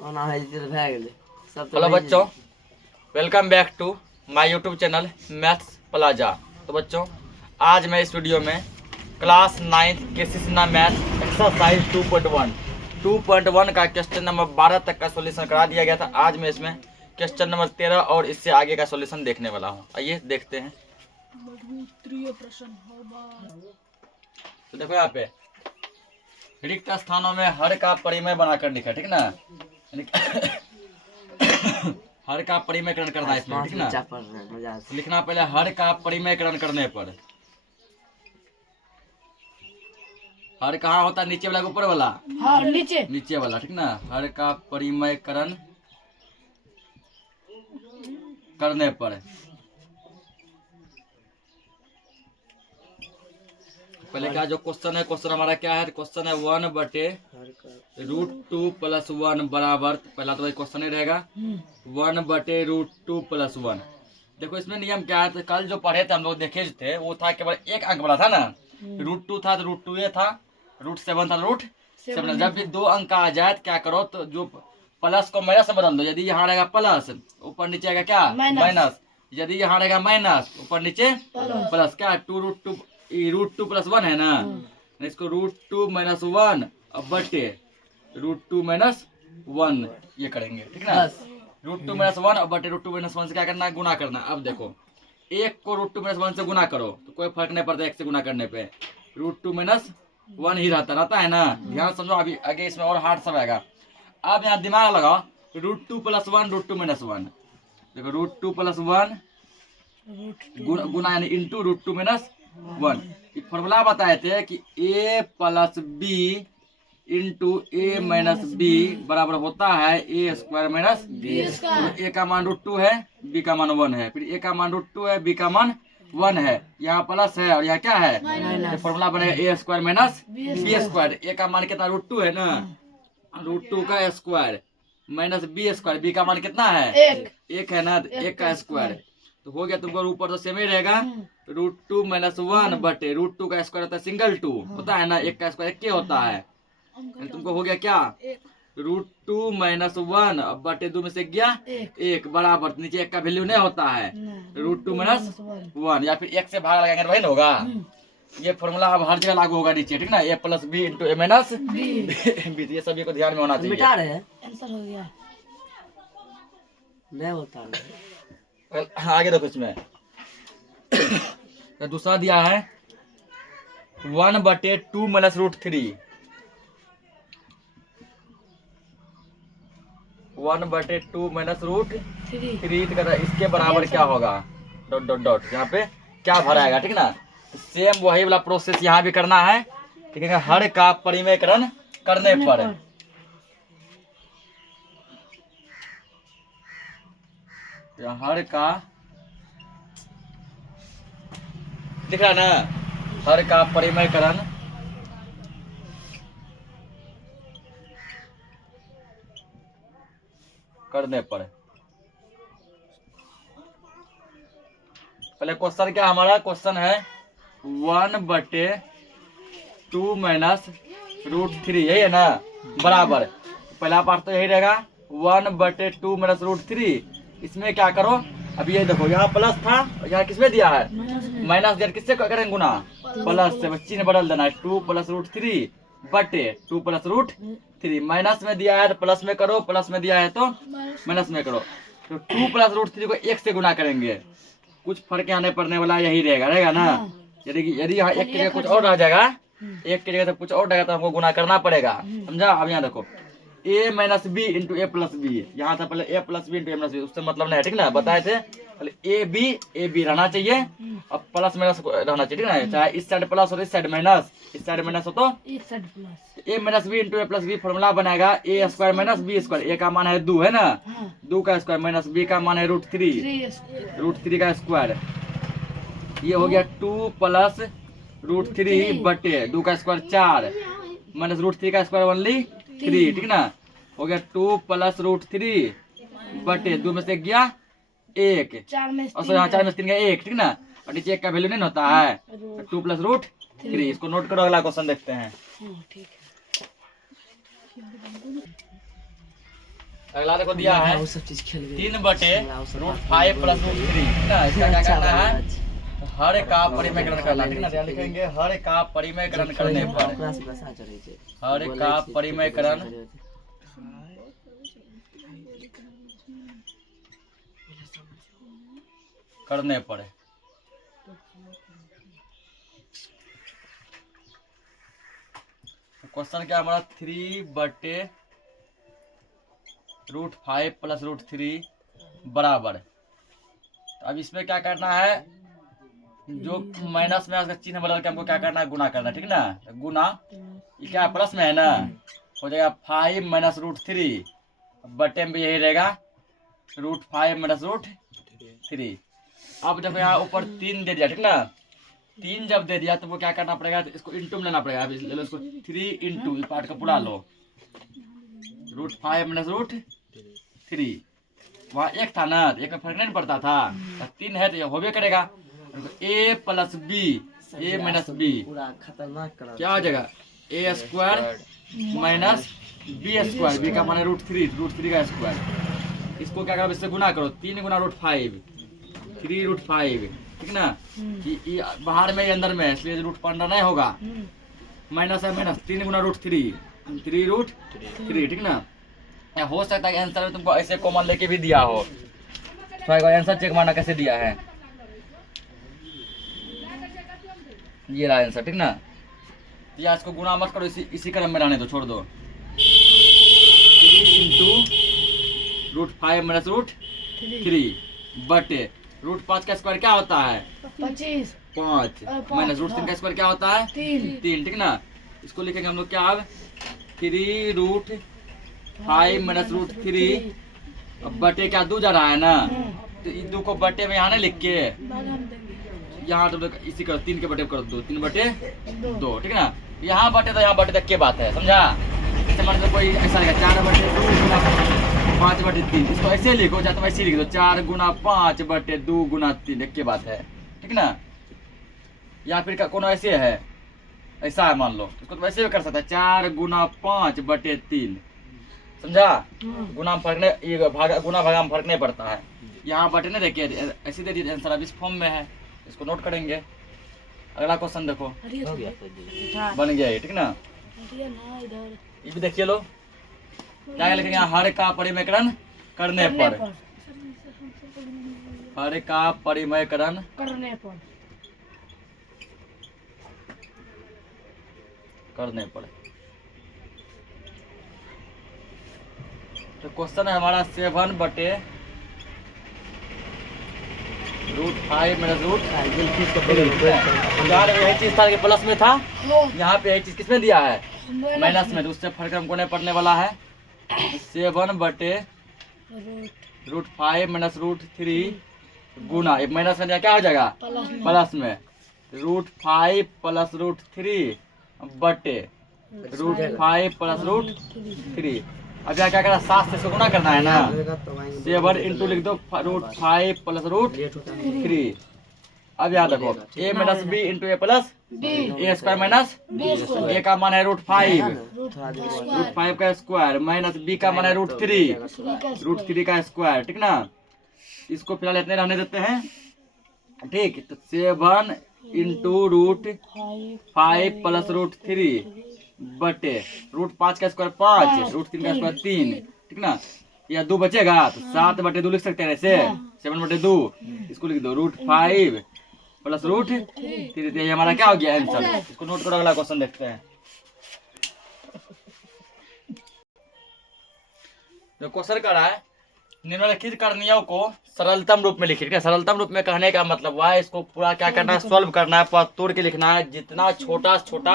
Hello बच्चों, welcome back to my YouTube channel Maths Plaza. तो बच्चों, आज मैं इस वीडियो में क्लास 9 के सिसना मैथ एक्सरसाइज 2.1 का क्वेश्चन नंबर 12 तक का सॉल्यूशन करा दिया गया था। आज मैं इसमें क्वेश्चन नंबर 13 और इससे आगे का सॉल्यूशन देखने वाला हूँ। आइए देखते हैं। तो देखो यहाँ पे रिक्त स्थानों में हर का परिमेय बनाकर लिखा, ठीक ना। हर का परिमेयकरण करना है इसमें, ठीक ना। तो लिखना पहले हर का परिमेयकरण करने पर हर कहाँ होता है, नीचे वाला ऊपर वाला? हाँ, नीचे वाला, ठीक ना। हर का परिमेयकरण करने पर पहले क्या जो क्वेश्चन है, क्वेश्चन हमारा क्या है? क्वेश्चन है 1/√2 + 1 बराबर, पहला तो क्वेश्चन ही रहेगा 1/√2 + 1। देखो इसमें नियम क्या है, तो कल जो पढ़े थे हम लोग देखे थे वो था केवल एक अंक वाला था ना। √2 था तो √2 ये था, √7 था √7। जब भी दो अंक आ जाए तो क्या करो, तो जो प्लस को माइनस से बदल दो। यदि यहाँ रहेगा प्लस, ऊपर नीचे आएगा क्या? माइनस। यदि यहाँ रहेगा माइनस, ऊपर नीचे प्लस। क्या 2√2 √2 + 1 है ना, इसको √2 - 1 अब बटे √2 - 1 ये करेंगे, ठीक ना। √2 - 1 और बटे √2 - 1 से क्या करना है? गुना करना है। अब देखो एक को √2 - 1 से गुना करो तो कोई फर्क नहीं पड़ता, एक से गुना करने पे √2 - 1 ही रहता है ना। ध्यान समझो, अभी आगे इसमें और हार्ड सब आएगा। अब यहाँ दिमाग लगाओ, √2 + 1 √2 - 1। देखो √2 + 1 गुना यानी इंटू √2 - 1। ये फॉर्मूला बताए थे कि a + b into a - b बराबर होता है a² - b। तो a का मान √2 है, b का मान 1 है। फिर a का मान √2 है, b का मान 1 है। यहाँ प्लस है और यहाँ क्या है? ये फॉर्मूला बनेगा a² - b²। a का मान कितना? √2 है ना, √2 का स्क्वायर माइनस b²। b का मान कितना है? 1 है ना, 1 का स्क्वायर। तो हो गया तुमको, ऊपर तो सेम ही रहेगा। √2 - 1 बटे √2 का स्क्वायर होता है सिंगल 2 होता है ना, 1 का स्क्वायर 1 होता है। तुमको हो गया क्या? √2 - 1 बटे 2 में से गया 1 बराबर, नीचे 1 का वैल्यू नहीं होता है, √2 - 1 या फिर 1 से भाग लगाएंगे तो वही होगा। ये फॉर्मूला अब हर जगह लागू होगा नीचे, ठीक ना। a + b into a - b। ये सभी को ध्यान में होना चाहिए। मिटा रहे आंसर हो गया नहीं होता है। आगे देखो इसमें तो दूसरा दिया है 1/2 - √3। 1/2 - √3 इसके बराबर क्या होगा? डॉट डॉट डॉट यहाँ पे क्या भराएगा, ठीक ना। सेम वही वाला प्रोसेस यहाँ भी करना है, ठीक है। हर का परिमेयकरण करने पर हर का दिख रहा ना, हर का परिमेयकरण करने पर पहले क्वेश्चन क्या हमारा? क्वेश्चन है 1/2 - √3, यही है ना, बराबर। पहला पार्ट तो यही रहेगा 1/2 - √3। इसमें क्या करो, अभी ये देखो यहाँ प्लस था, यहाँ किसमें दिया है? माइनस दिया। किससे करेंगे गुना? प्लस से। चिन्ह बदल देना है, 2 + √3 बटे 2 + √3। माइनस में दिया है तो प्लस में करो, प्लस में दिया है तो माइनस में करो। तो 2 + √3 को 1 से गुना करेंगे, कुछ फर्क आने पड़ने वाला यही रहेगा ना। यदि यहाँ 1 की जगह कुछ और रह जाएगा, 1 की जगह से कुछ और रहेगा तो हमको गुना करना पड़ेगा, समझा। अब यहाँ देखो a - b into a + b, यहाँ था पहले a + b into a - b, उससे मतलब नहीं है, ठीक ना। बताए थे पहले a b रहना चाहिए और प्लस माइनस रहना चाहिए, ठीक ना। चाहे इस साइड प्लस हो, इस साइड माइनस, इस साइड माइनस हो तो इस side plus. a - b into a + b formula बनाएगा a² - b²। a का मान है 2 है ना, 2 का स्क्वायर माइनस b का मान है √3 का स्क्वायर। ये हो गया 2 + √3 बटे 2 का स्क्वायर 4 माइनस √3 का स्क्वायर ओनली 3, ठीक ना। हो गया 2 + √3 बटे 2 में से गया 1 और यहाँ 4 में 3 गया 1, ठीक ना। और नीचे 1 का वैल्यू नहीं होता है, 2 + √3। इसको नोट करो, अगला क्वेश्चन देखते हैं। अगला देखो दिया है वो सब चीज खेल गए 3/√5 + √3 ना। इसका क्या करना है, हर का परिमेयकरण करना, ठीक ना। यहाँ लिखेंगे हर का परिमेयकरण करने पर, हर का परिमेयकरण करने पर क्वेश्चन क्या हमारा 3/√5 + √3 बराबर। तो अब इसमें क्या करना है, जो माइनस में उसका चिन्ह बदल के हमको क्या करना है, गुना करना, ठीक ना। तो गुना ये क्या प्लस में है ना, हो जाएगा 5 - √3, बटे में भी यही रहेगा √5 - √3। अब देखो यहाँ ऊपर 3 दे दिया, ठीक ना। 3 जब दे दिया तो वो क्या करना पड़ेगा, तो इसको इंटू में लेना पड़ेगा। अब ले लो इसको 3 इंटू, इस पार्ट का पूरा लो, √5 - √3। वहाँ एक था ना, एक में फर्क नहीं पड़ता था, 3 है तो ये होबे करेगा। a + b, a - b क्या हो जाएगा, a² - b², b का मान है √3 का स्क्वायर। इसको क्या करो, इससे गुना करो, 3 × √5, 3√5, ठीक ना। ये बाहर में अंदर में, इसलिए रूट पर अंदर नहीं होगा, माइनस है माइनस, 3 × √3, 3√3, ठीक ना। या हो सकता है आंसर में तुमको ऐसे कॉमन लेके भी दिया हो, तो एक बार आंसर चेक मारना कैसे दिया है। ये रहा आंसर, ठीक ना। या इसको गुना मत करो, इसी क्रम में रहने दो, छोड़ दो। 3 × √5 - √3 बटे √5 का स्क्वायर क्या होता है, 25 5 माइनस √3 का स्क्वायर क्या होता है, 3, ठीक ना। इसको लिखेंगे हम लोग क्या, अब 3√5 - √3 बटे क्या 2 जा रहा है ना, तो इस 2 को बटे में यहाँ नहीं लिख के यहाँ तो इसी करो, 3 के बटे कर दो, 3/2, ठीक ना। यहाँ बटे तो यहाँ बटे तक की बात है, समझा। जैसे मान लो कोई ऐसा लिखा 4/2 × 5/3, इसको ऐसे लिखो, चाहे तुम ऐसे लिख दो 4 × 5/2 × 3, एक की बात है, ठीक ना। या फिर कोनो ऐसे है, ऐसा है मान लो, इसको तो वैसे भी कर सकता है 4 × 5/3, समझा। गुना में फर्क नहीं, ये गुना भागा में फर्क नहीं पड़ता है। यहाँ बटे नहीं देखिए, ऐसे दे दिए आंसर, अब इस फॉर्म में है, इसको नोट करेंगे। अगला क्वेश्चन देखो, बन गया ये, ठीक ना। ये भी देखिए लो, क्या लिखेंगे, हर का परिमेयकरण करने पर, हर का परिमेयकरण करने पर। तो क्वेश्चन है हमारा 7/√5 - यार यही चीज था कि प्लस में था, यहाँ पे यही चीज किसमें दिया है, माइनस में, तो उससे फर्क हमको नहीं पड़ने वाला है। 7/√5 - √3 गुना, एक माइनस में दिया क्या हो जाएगा, प्लस में, √5 + √3 बटे √5 + √3। अब यहाँ क्या करना, 7 से इसको गुना करना है ना, 7 इंटू लिख दो √5 + √3। अब यहाँ देखो a - b into a + a² - a का मान है √5 का स्क्वायर माइनस b का मान है √3 का स्क्वायर, ठीक ना। इसको फिलहाल इतने रहने देते हैं, ठीक। तो 7 इंटू √5 + √3 बटे √5 का स्क्वायर 5, √3 का स्क्वायर 3, ठीक ना। या 2 बचेगा तो 7/2 लिख सकते हैं ऐसे, 7/2, इसको लिख दो √5 + √3, ये हमारा क्या हो गया आंसर। इसको नोट करो, अगला क्वेश्चन देखते हैं। जो क्वेश्चन कर रहा है, निम्नलिखित करणियों को सरलतम रूप में लिखिए, ठीक है। सरलतम रूप में कहने का मतलब हुआ है, इसको पूरा क्या करना है, सॉल्व करना है, पूरा तोड़ के लिखना है, जितना छोटा छोटा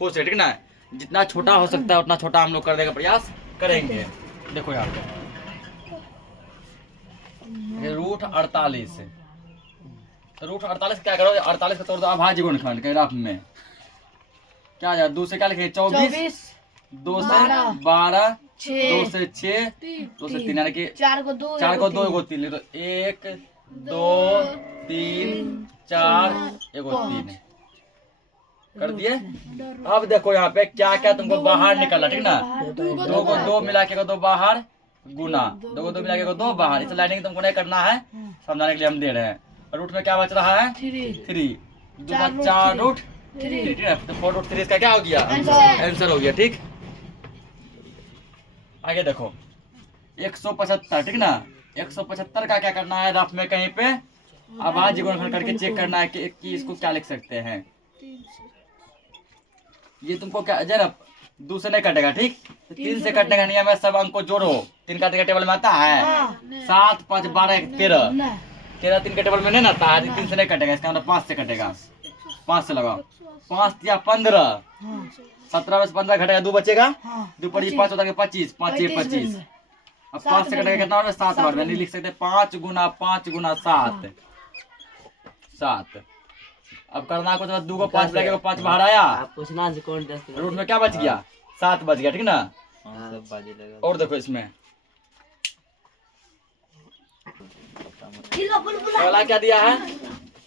हो सके, ठीक ना। जितना छोटा हो सकता है उतना छोटा हम लोग करने का प्रयास करेंगे। देखो यहाँ पे √48, √48 क्या करो, 48 का तोड़ दो अभाज्य गुणनखंड के रूप में, क्या जाए 2 से क्या लिखेंगे 24, 2 से 12, 2 से 6, 2 से 3, यानी कि 4 को 2 एगो 3 लिख दो, 1 2 3 4 एगो 3 कर दिए। अब देखो यहाँ पे क्या क्या तुमको बाहर निकला, ठीक ना। 2 को 2 मिला के 2 बाहर, गुना, दो दो मिला के दो बाहर। इस लाइनिंग तुमको नहीं करना है, समझाने के लिए हम दे रहे हैं। रूट में क्या बच रहा है? 3 4 रूट 3, ठीक है। तो 4 रूट 3 इसका क्या हो गया? आंसर हो गया, ठीक। आगे देखो 175, ठीक ना। 175 का क्या करना है? रफ में कहीं पे अभाज्य गुणनखंड करके चेक करना है कि इसको क्या लिख सकते हैं। ये तुमको क्या जरा 2 से नहीं कटेगा, ठीक। तो 3 से कटने का नियम है, सब अंक को जोड़ो। 3 का टेबल में आता है 7 5 12 13, 13 3 के टेबल में नहीं आता है। 3 से नहीं कटेगा, इसका मतलब 5 से कटेगा। 5 से लगाओ, 5 या 15, 17 में से 15 घटेगा, 2 बचेगा। 2 पर 5 होता है 25, 5 ये 25। अब 5 से कटेगा कितना होगा? 7 बार में नहीं लिख सकते। 5 गुना 5 गुना 7, 7। अब करना कुछ 2 को 5 लगेगा, 5 बाहर आया। रूट में क्या बच गया? 7 बच गया, ठीक ना। और देखो इसमें पहला क्या दिया है?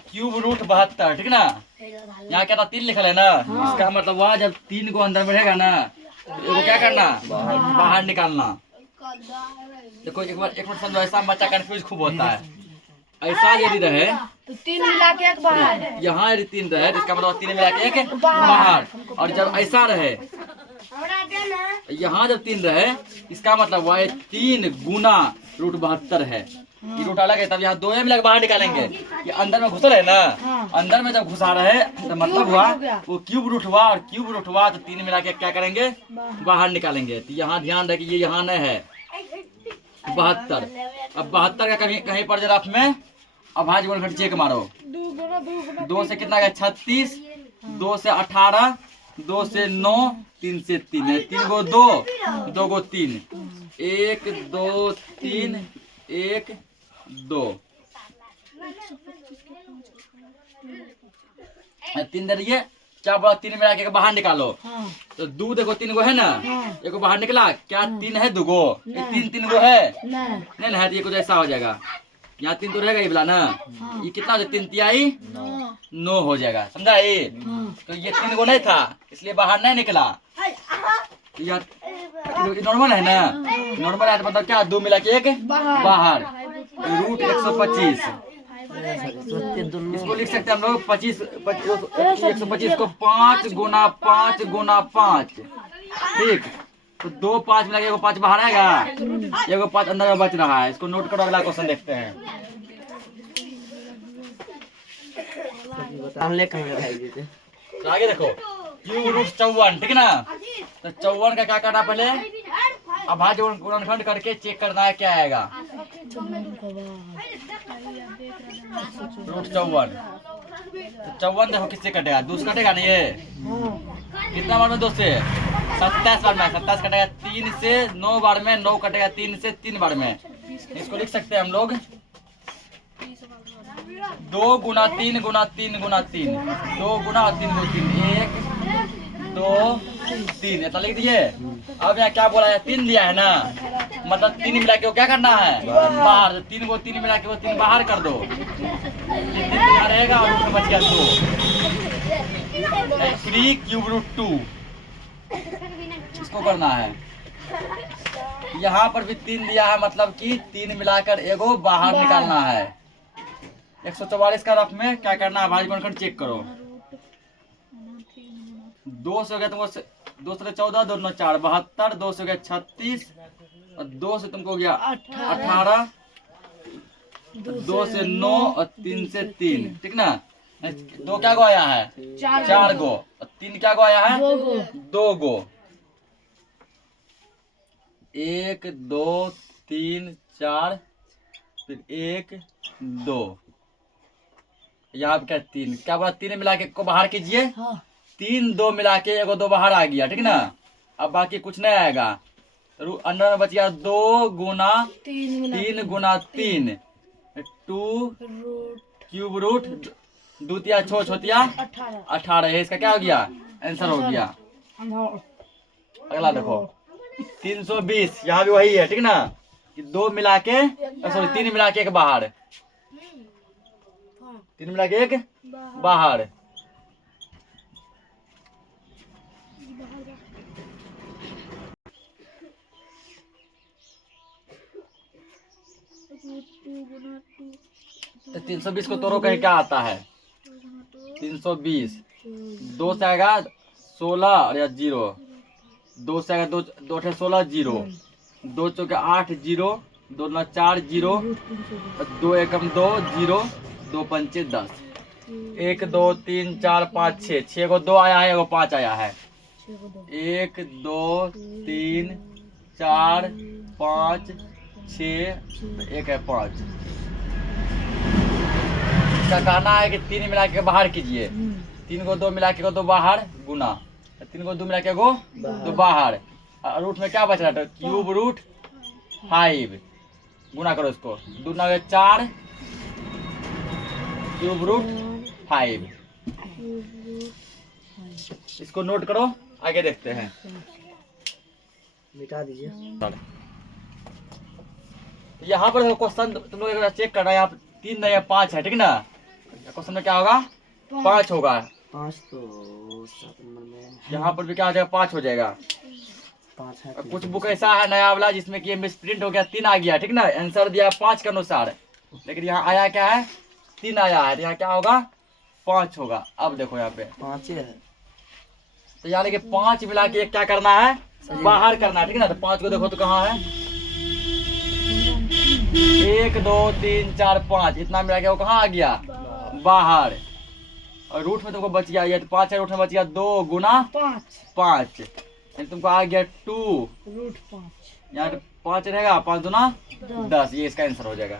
क्यूब रूट 72, ठीक ना। यहाँ क्या था? 3 लिखल है ना। इसका मतलब वहाँ जब 3 को अंदर में रहेगा ना, तो क्या करना? बाहर निकालना। देखो एक बार समझो, ऐसा बच्चा कंफ्यूज खूब होता है। ऐसा यदि रहे तो 3 मिला के 1 बाहर, यहाँ यदि 3 रहे तो इसका मतलब 3 मिला के 1 बाहर। और जब ऐसा रहे, यहाँ जब 3 रहे, इसका मतलब हुआ 3 गुना रूट 72 है। ये रूट अलग है, तब यहाँ 2 मिला के बाहर निकालेंगे। ये अंदर में घुसल है ना, अंदर में जब घुसा रहे तो मतलब हुआ वो क्यूब रूट हुआ। और क्यूब रूट हुआ तो 3 मिला के क्या करेंगे? बाहर निकालेंगे। तो यहाँ ध्यान रखिए, ये यहाँ नहीं है 72। अब 72 का कहीं पर जरा में अभाज्य गुणनखंड चेक मारो। 2 से कितना गया? 36, 2 से 18, 2 से 9, 3 से 3 है। 3 गो 2, 2 गो 3, 1 2 3 1 2, 3 दे रही है। क्या बोला? 3 मिला के बाहर निकालो। तो 2 देखो 3 गो है ना, एक बाहर निकला। क्या 3 है? 2 गो 3 गो है नहीं है। तो ये कुछ ऐसा हो जाएगा, यहाँ 3 तो रहेगा ये वाला ना। ये कितना हो जाएगा? 3 तिहाई 9 हो जाएगा, समझा। ये तो ये 3 गो नहीं था, इसलिए बाहर नहीं निकला। नॉर्मल है ना, नॉर्मल है तो मतलब क्या? 2 मिला के 1 बाहर। रूट 125 इसको लिख सकते हैं हम लोग 125 को 5 गुना 5 गुना 5, ठीक। तो 2 5 मिला के 5 बाहर आएगा, एगो 5 अंदर में बच रहा है। इसको नोट करो, अगला क्वेश्चन देखते हैं। तो आगे देखो क्यूब रूट 54, ठीक ना। तो 54 का क्या करना? पहले अभाज्य गुणनखंड करके चेक करना है क्या आएगा। रूट 54, तो 54 देखो किससे कटेगा? 2 से कटेगा नहीं। ये कितना बार में? 2 से 27 बार में। 27 कटेगा 3 से 9 बार में। 9 कटेगा 3 से 3 बार में। इसको लिख सकते हैं हम लोग 2 गुना 3 गुना 3 गुना 3, 2 गुना और 3 गुना 3, 1 2 3, ऐसा लिख दिए। अब यहाँ क्या बोला है? 3 दिया है ना, मतलब 3 मिला के वो क्या करना है? बाहर। 3 को 3 मिला के वो 3 बाहर कर दो, 3 यहाँ रहेगा और रूट बच गया 2। 3 क्यूब रूट 2 इसको करना है। यहाँ पर भी 3 दिया है, मतलब कि 3 मिलाकर एगो बाहर निकालना है। 144 का रफ में क्या करना है? अभाज्य गुणनखंड चेक करो। 2 से हो गया तुमको 2 से 14, 2 9 4 72, 2 से हो गया 36 और 2 से तुमको हो गया 18, 2 से 9 और 3 से 3, ठीक ना। 2 क्या गो आया है? 4 गो। और 3 क्या गो आया है? 2 गो। 1 2 3 4 फिर 1 2, यहाँ पे क्या 3? क्या बोला? 3 मिला के को बाहर कीजिए। 3 2 मिला के एगो 2 बाहर आ गया, ठीक ना। अब बाकी कुछ नहीं आएगा। अंदर में बच गया 2 गुना 3 गुना 3, 2 क्यूब रूट 2 तिया 6 छोतिया 18 है। इसका क्या हो गया? आंसर हो गया। अगला देखो 320, यहाँ भी वही है, ठीक ना। कि 2 मिला के सॉरी 3 मिला के 1 बाहर, 3 मिला के 1 बाहर। तो 320 को तोड़ो कहीं क्या आता है 320 2 से आएगा 16 और या 0 2 से आएगा 2 8 16 0 2 चौके 8 0 2 9 4 0 2 एकम 2 0 2 पंचे 10 1 2 3 4 5 6 को 2 आया है एगो 5 आया है 1 2 3 4 5 6 एक है 5। इसका कहना है कि 3 मिला के बाहर कीजिए 3 को 2 मिला के 2 बाहर गुना 3 को 2 मिला के 2 बाहर रूट में क्या बच रहा है क्यूब रूट 5 गुना करो इसको 2 9 4 क्यूब रूट 5 इसको नोट करो आगे देखते हैं मिटा दीजिए। यहाँ पर क्वेश्चन तुम लोग चेक करना है यहाँ 3 नहीं 5 है ठीक ना क्वेश्चन में क्या होगा 5 होगा 5 तो 7 नंबर में यहाँ पर भी क्या हो जाएगा 5 हो जाएगा 5 है। कुछ बुक ऐसा है नया वाला जिसमें कि मिस प्रिंट हो गया 3 आ गया ठीक ना आंसर दिया 5 के अनुसार लेकिन यहाँ आया क्या है 3 आया है यहाँ क्या होगा 5 होगा। अब देखो यहाँ पे 5 है तो यानी कि 5 मिला के क्या करना है बाहर करना है ठीक ना तो 5 को देखो तो कहाँ है 1 2 3 4 5 इतना मिला के वो कहाँ आ गया बाहर और रूट में तुमको बच गया ये 5 है रूट में बच गया 2 गुना 5 तुमको आ गया 2 रूट 5 यहाँ 5 रहेगा 5 दूना 10 ये इसका आंसर हो जाएगा।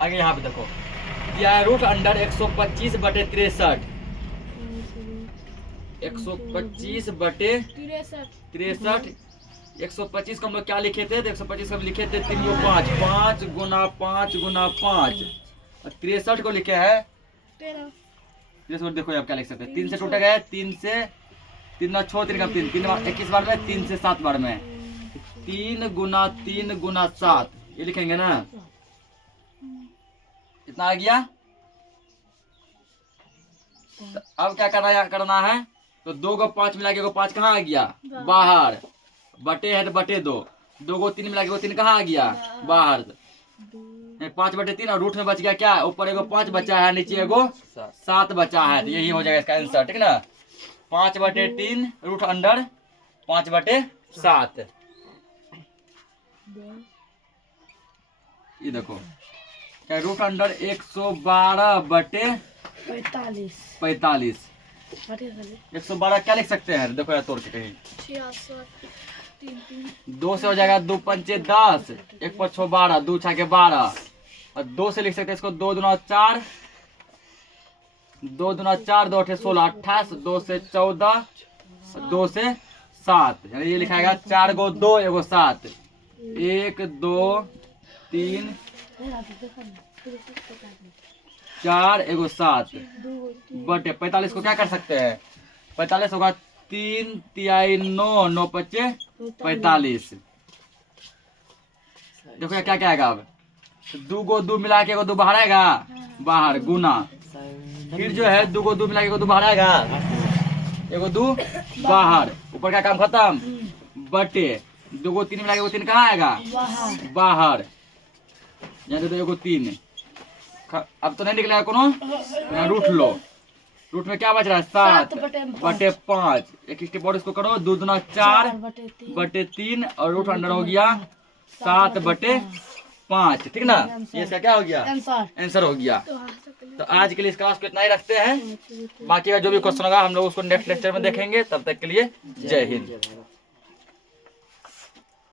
आगे यहाँ पे देखो दिया है रूट अंडर 125 बटे 63 125 बटे 63 125 को हम लोग क्या लिखे थे तो 125 को हम लिखे थे 3 को 5 5 गुना 5 गुना 5 और 63 को लिखे है 63 देखो आप क्या लिख सकते हैं 3 से टूटेगा 3 से 3 ना 6 3 का 3 3 21 बार में 3 से 7 बार में 3 गुना 7 ये लिखेंगे ना इतना आ गया। तो अब क्या करना है तो 2 को 5 मिला के 5 कहाँ आ गया बाहर बटे है तो बटे 2 को 3 मिला के 3 कहाँ आ गया बाहर 5 बटे 3 और रूट में बच गया क्या ऊपर एगो 5 बचा है नीचे एगो 7 बचा है तो यही हो जाएगा इसका आंसर ठीक ना 5 बटे 3 रूट अंडर 5 बटे 7 ये देखो क्या रूट अंडर 112 बटे 45 112 क्या लिख सकते हैं देखो यार तोड़ के कहीं 2 से हो जाएगा 2 पंचे 10 1 पर 6 12 2 छके 12 और 2 से लिख सकते हैं इसको 2 दूना 4 2 दूना 4 2 8 16 28 2 से 14 2 से 7 यानी ये लिखाएगा 4 को 2 एगो 7 1 2 3 4 एगो 7 बटे 45 को क्या कर सकते हैं 45 होगा 3 तिहाई 9 9 पच्चे 45 देखो क्या क्या आएगा अब 2 को 2 मिला के 2 बाहर आएगा बाहर गुना फिर जो है 2 को 2 मिला के 2 बाहर आएगा एगो 2 बाहर ऊपर का काम खत्म बटे 2 को 3 मिला के 3 कहाँ आएगा बाहर यहाँ तो एगो 3 अब तो नहीं निकलेगा कोनो रूट लो रूट में क्या बच रहा है 7 बटे 5 एक स्टेप और इसको करो 2 दूना 4 बटे 3 और रूट अंडर हो गया 7 बटे 5 ठीक ना ये इसका क्या हो गया आंसर हो गया। तो आज के लिए इस क्लास को इतना ही रखते हैं बाकी का जो भी क्वेश्चन होगा हम लोग उसको नेक्स्ट लेक्चर में देखेंगे तब तक के लिए जय हिंद।